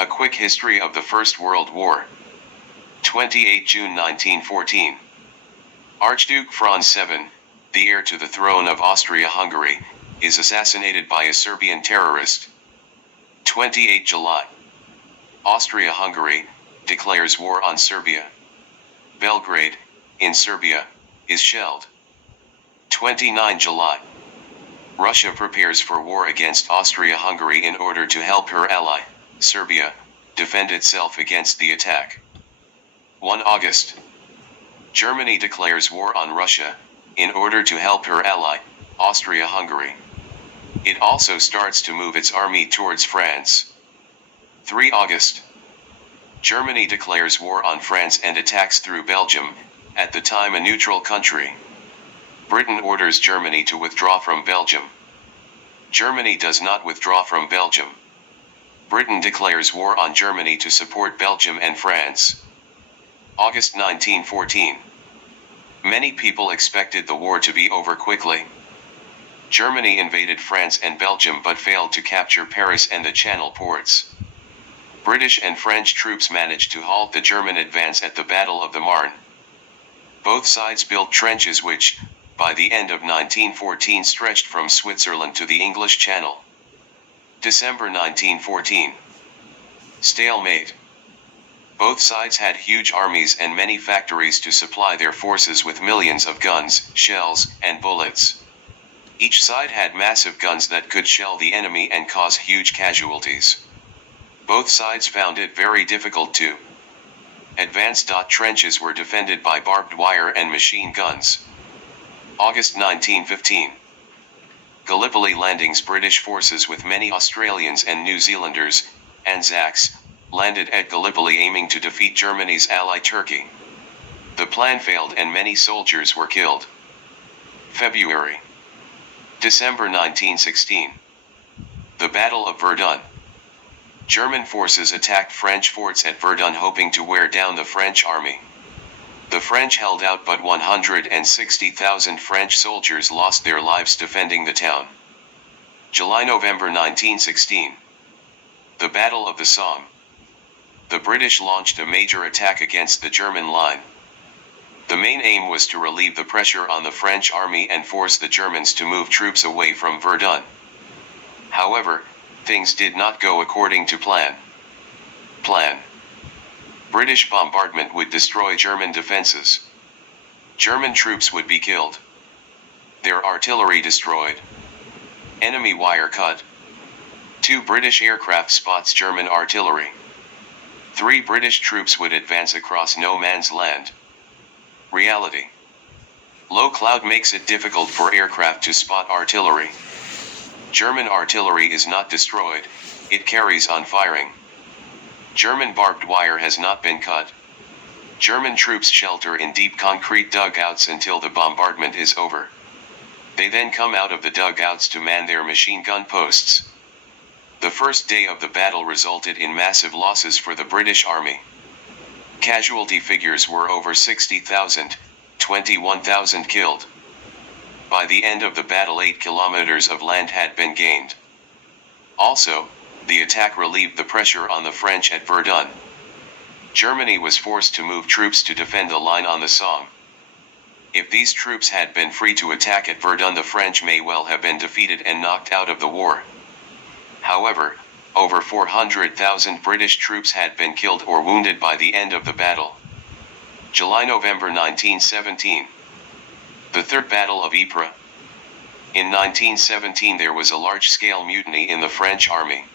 A quick history of the First World War. 28 June 1914. Archduke Franz VII, the heir to the throne of Austria-Hungary, is assassinated by a Serbian terrorist. 28 July. Austria-Hungary declares war on Serbia. Belgrade, in Serbia, is shelled. 29 July. Russia prepares for war against Austria-Hungary in order to help her ally, Serbia, defend itself against the attack. 1 August. Germany declares war on Russia, in order to help her ally, Austria-Hungary. It also starts to move its army towards France. 3 August. Germany declares war on France and attacks through Belgium, at the time a neutral country. Britain orders Germany to withdraw from Belgium. Germany does not withdraw from Belgium. Britain declares war on Germany to support Belgium and France. August 1914. Many people expected the war to be over quickly. Germany invaded France and Belgium but failed to capture Paris and the Channel ports. British and French troops managed to halt the German advance at the Battle of the Marne. Both sides built trenches which, by the end of 1914, stretched from Switzerland to the English Channel. December 1914. Stalemate. Both sides had huge armies and many factories to supply their forces with millions of guns, shells, and bullets. Each side had massive guns that could shell the enemy and cause huge casualties. Both sides found it very difficult to advance. Trenches were defended by barbed wire and machine guns. August 1915. Gallipoli landings. British forces with many Australians and New Zealanders, Anzacs, landed at Gallipoli aiming to defeat Germany's ally Turkey. The plan failed and many soldiers were killed. February. December 1916. The Battle of Verdun. German forces attacked French forts at Verdun hoping to wear down the French army. The French held out but 160,000 French soldiers lost their lives defending the town. July-November 1916. The Battle of the Somme. The British launched a major attack against the German line. The main aim was to relieve the pressure on the French army and force the Germans to move troops away from Verdun. However, things did not go according to plan. British bombardment would destroy German defenses. German troops would be killed. Their artillery destroyed. Enemy wire cut. 2 British aircraft spots German artillery. 3 British troops would advance across no man's land. Reality. Low cloud makes it difficult for aircraft to spot artillery. German artillery is not destroyed, it carries on firing. German barbed wire has not been cut. German troops shelter in deep concrete dugouts until the bombardment is over. They then come out of the dugouts to man their machine gun posts. The first day of the battle resulted in massive losses for the British Army. Casualty figures were over 60,000, 21,000 killed. By the end of the battle 8 kilometers of land had been gained. Also, the attack relieved the pressure on the French at Verdun. Germany was forced to move troops to defend the line on the Somme. If these troops had been free to attack at Verdun, the French may well have been defeated and knocked out of the war. However, over 400,000 British troops had been killed or wounded by the end of the battle. July-November 1917. The Third Battle of Ypres. In 1917 there was a large-scale mutiny in the French army.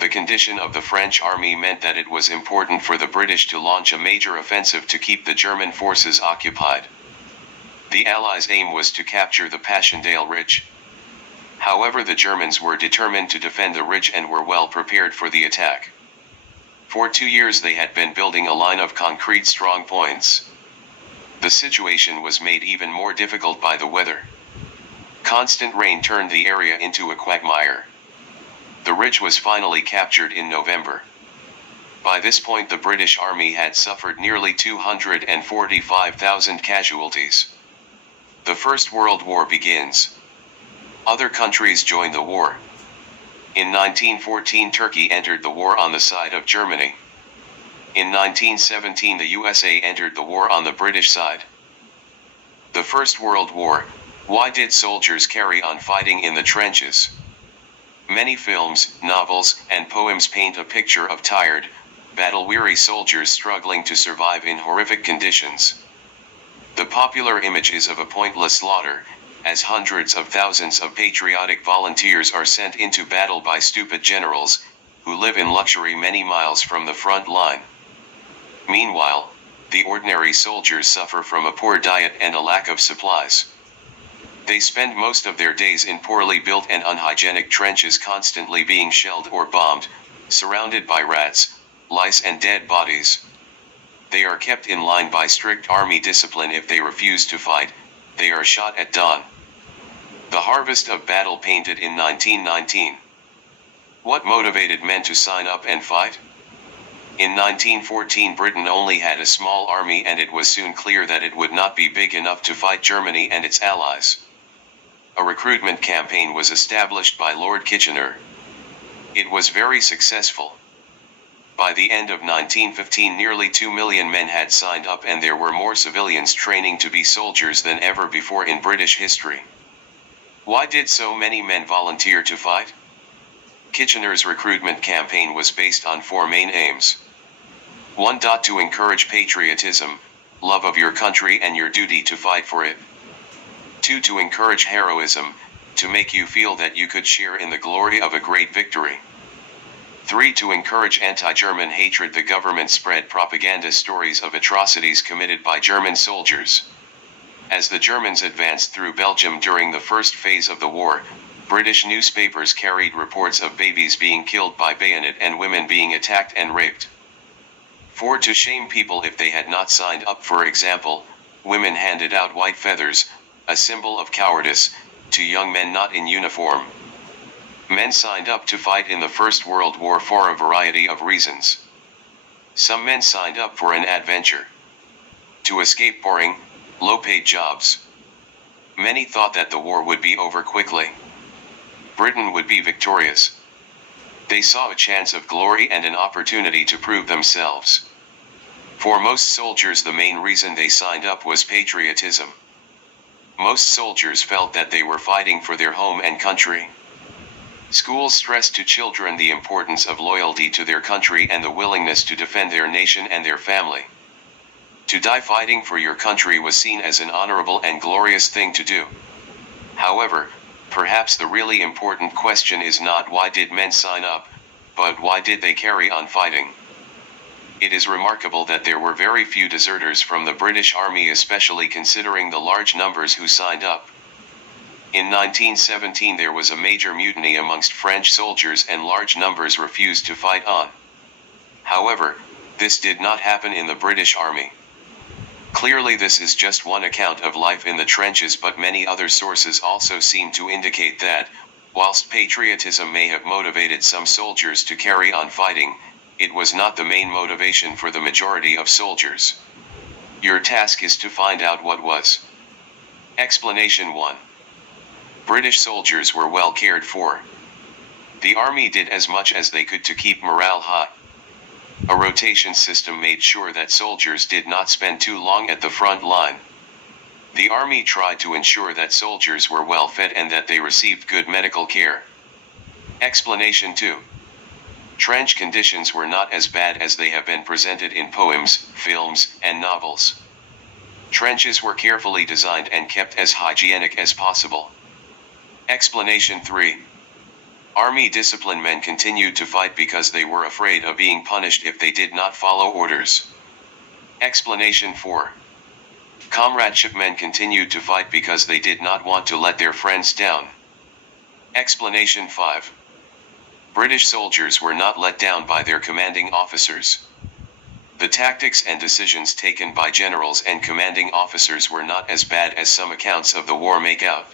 The condition of the French army meant that it was important for the British to launch a major offensive to keep the German forces occupied. The Allies' aim was to capture the Passchendaele Ridge. However, the Germans were determined to defend the ridge and were well prepared for the attack. For 2 years they had been building a line of concrete strong points. The situation was made even more difficult by the weather. Constant rain turned the area into a quagmire. The ridge was finally captured in November. By this point the British Army had suffered nearly 245,000 casualties. The First World War begins. Other countries join the war. In 1914, Turkey entered the war on the side of Germany. In 1917, the USA entered the war on the British side. The First World War. Why did soldiers carry on fighting in the trenches? Many films, novels, and poems paint a picture of tired, battle-weary soldiers struggling to survive in horrific conditions. The popular image is of a pointless slaughter, as hundreds of thousands of patriotic volunteers are sent into battle by stupid generals, who live in luxury many miles from the front line. Meanwhile, the ordinary soldiers suffer from a poor diet and a lack of supplies. They spend most of their days in poorly built and unhygienic trenches, constantly being shelled or bombed, surrounded by rats, lice and dead bodies. They are kept in line by strict army discipline. If they refuse to fight, they are shot at dawn. The Harvest of Battle, painted in 1919. What motivated men to sign up and fight? In 1914, Britain only had a small army, and it was soon clear that it would not be big enough to fight Germany and its allies. A recruitment campaign was established by Lord Kitchener. It was very successful. By the end of 1915, nearly 2 million men had signed up, and there were more civilians training to be soldiers than ever before in British history. Why did so many men volunteer to fight? Kitchener's recruitment campaign was based on 4 main aims. 1. To encourage patriotism, love of your country and your duty to fight for it. 2. To encourage heroism, to make you feel that you could share in the glory of a great victory. 3. To encourage anti-German hatred. The government spread propaganda stories of atrocities committed by German soldiers. As the Germans advanced through Belgium during the first phase of the war, British newspapers carried reports of babies being killed by bayonet and women being attacked and raped. 4. To shame people if they had not signed up. For example, women handed out white feathers, a symbol of cowardice, to young men not in uniform. Men signed up to fight in the First World War for a variety of reasons. Some men signed up for an adventure. To escape boring, low-paid jobs. Many thought that the war would be over quickly. Britain would be victorious. They saw a chance of glory and an opportunity to prove themselves. For most soldiers, the main reason they signed up was patriotism. Most soldiers felt that they were fighting for their home and country. Schools stressed to children the importance of loyalty to their country and the willingness to defend their nation and their family. To die fighting for your country was seen as an honorable and glorious thing to do. However, perhaps the really important question is not why did men sign up, but why did they carry on fighting? It is remarkable that there were very few deserters from the British Army, especially considering the large numbers who signed up. In 1917 there was a major mutiny amongst French soldiers and large numbers refused to fight on. However, this did not happen in the British Army. Clearly this is just one account of life in the trenches, but many other sources also seem to indicate that, whilst patriotism may have motivated some soldiers to carry on fighting, it was not the main motivation for the majority of soldiers. Your task is to find out what was. Explanation 1. British soldiers were well cared for. The army did as much as they could to keep morale high. A rotation system made sure that soldiers did not spend too long at the front line. The army tried to ensure that soldiers were well fed and that they received good medical care. Explanation 2. Trench conditions were not as bad as they have been presented in poems, films, and novels. Trenches were carefully designed and kept as hygienic as possible. Explanation 3. Army discipline. Men continued to fight because they were afraid of being punished if they did not follow orders. Explanation 4. Comradeship. Men continued to fight because they did not want to let their friends down. Explanation 5. British soldiers were not let down by their commanding officers. The tactics and decisions taken by generals and commanding officers were not as bad as some accounts of the war make out.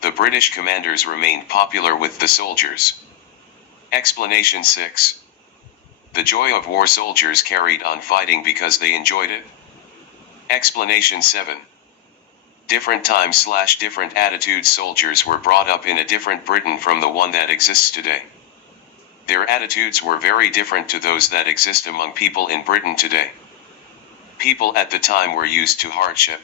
The British commanders remained popular with the soldiers. Explanation 6. The joy of war. Soldiers carried on fighting because they enjoyed it. Explanation 7. Different times/different attitudes. Soldiers were brought up in a different Britain from the one that exists today. Their attitudes were very different to those that exist among people in Britain today. People at the time were used to hardship.